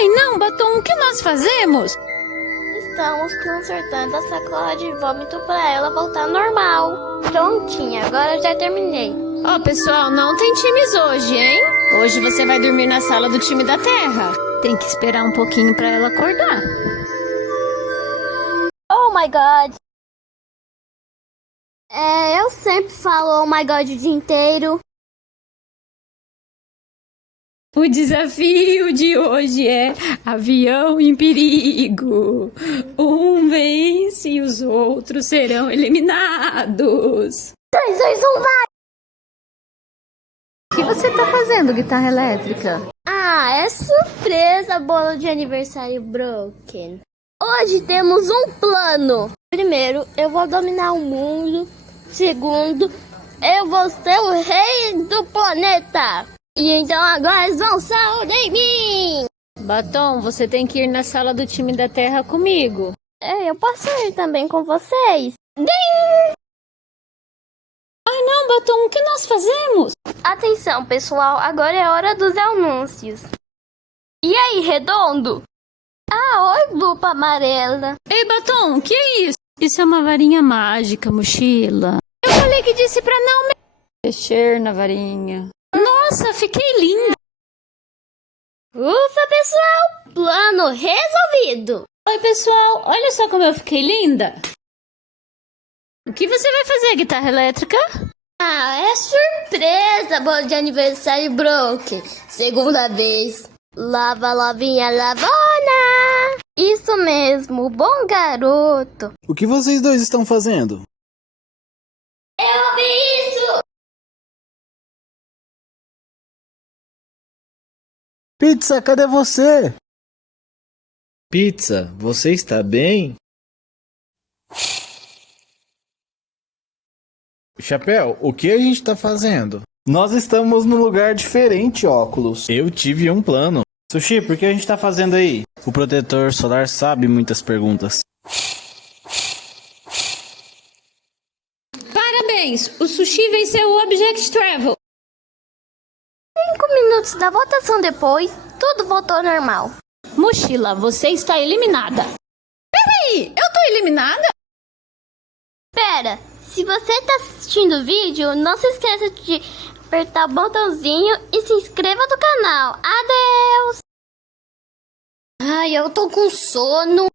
Ai, não, Batom, o que nós fazemos? Estamos consertando a sacola de vômito para ela voltar ao normal. Prontinha, agora eu já terminei. Ó, pessoal, não tem times hoje, hein? Hoje você vai dormir na sala do time da Terra. Tem que esperar um pouquinho pra ela acordar. Oh my god. Eu sempre falo oh my god o dia inteiro. O desafio de hoje é avião em perigo. Um vence e os outros serão eliminados. 3, 2, 1, vai! O que você tá fazendo, guitarra elétrica? Ah, é surpresa, bolo de aniversário Broken. Hoje temos um plano. Primeiro, eu vou dominar o mundo. Segundo, eu vou ser o rei do planeta. E então agora eles vão sair em mim. Batom, você tem que ir na sala do time da Terra comigo. Eu posso ir também com vocês. Ai não, Batom, o que nós fazemos? Atenção, pessoal, agora é hora dos anúncios. E aí, Redondo? Ah, oi, lupa amarela. Ei, Batom, o que é isso? Isso é uma varinha mágica, mochila. Eu falei que disse pra não mexer na varinha. Nossa, fiquei linda. Ufa, pessoal, plano resolvido. Oi, pessoal, olha só como eu fiquei linda. O que você vai fazer, guitarra elétrica? Ah, é surpresa, bolo de aniversário Broken. Segunda vez. Lava, lavinha, lavona. Isso mesmo, bom garoto. O que vocês dois estão fazendo? Eu ouvi isso. Pizza, cadê você? Pizza, você está bem? Chapéu, o que a gente está fazendo? Nós estamos num lugar diferente, óculos. Eu tive um plano. Sushi, por que a gente está fazendo aí? O protetor solar sabe muitas perguntas. Parabéns, o Sushi venceu o Object Travel. 5 minutos da votação depois, tudo voltou ao normal. Mochila, você está eliminada. Peraí, eu tô eliminada? Pera, se você tá assistindo o vídeo, não se esqueça de apertar o botãozinho e se inscreva no canal. Adeus! Ai, eu tô com sono.